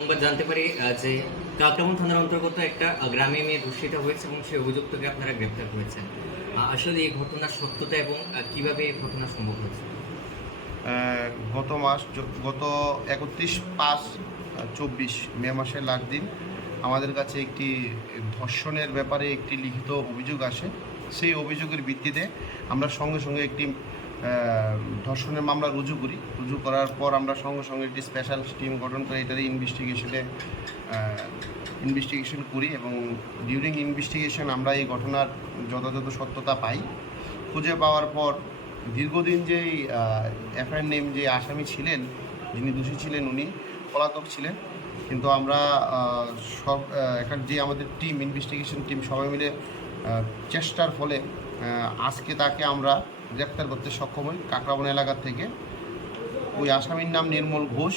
সংবাদ জানতে পারি যে কাকরামন থানার অন্তর্গত একটা গ্রামে মেয়ে ধর্ষিত হয়েছে এবং সেই অভিযুক্তকে আপনারা গ্রেপ্তার করেছেন। আসলে এই ঘটনার সত্যতা এবং কীভাবে এই ঘটনা সম্ভব হয়েছে? গত মাস, গত একত্রিশ পাঁচ চব্বিশ মে মাসের লাস্ট দিন আমাদের কাছে একটি ধর্ষণের ব্যাপারে একটি লিখিত অভিযোগ আসে। সেই অভিযোগের ভিত্তিতে আমরা সঙ্গে সঙ্গে একটি ধর্ষণের মামলা রুজু করি। রুজু করার পর আমরা সঙ্গে সঙ্গে একটি স্পেশাল টিম গঠন করে এটাতে ইনভেস্টিগেশনে ইনভেস্টিগেশন করি এবং ডিউরিং ইনভেস্টিগেশন আমরা এই ঘটনার যথাযথ সত্যতা পাই। খুঁজে পাওয়ার পর দীর্ঘদিন যেই এফআইআর নেম যে আসামি ছিলেন, যিনি দোষী ছিলেন উনি, পলাতক ছিলেন। কিন্তু আমরা সব একটা যে আমাদের টিম ইনভেস্টিগেশন টিম সবাই মিলে চেষ্টার ফলে আজকে তাকে আমরা গ্রেপ্তার করতে সক্ষম হই কাকরাবন এলাকা থেকে। ওই আসামির নাম নির্মল ঘোষ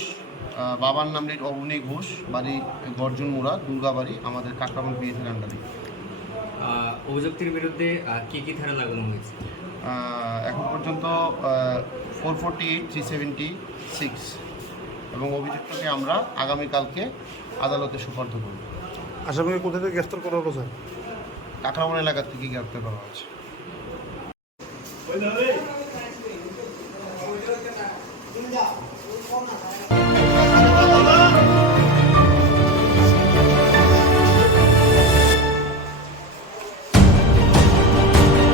বাবার নাম অবনী ঘোষ বাড়ি গর্জন মুড়া দুর্গাবাড়ি আমাদের কাকরাবন পিএসের আন্ডারে অভিযুক্তির বিরুদ্ধে কি কি ধারা লাগানো হয়েছে? এখন পর্যন্ত four forty eight three seventy six এবং অভিযুক্তকে আমরা আগামীকালকে আদালতে সুপার্দ করব। আসামিকে কোথা থেকে গ্রেফতার করা হলো স্যার? কাকরাবন এলাকা থেকে গ্রেপ্তার করা হয়েছে। Bây giờ đi. Bây giờ đi. Bây giờ đi.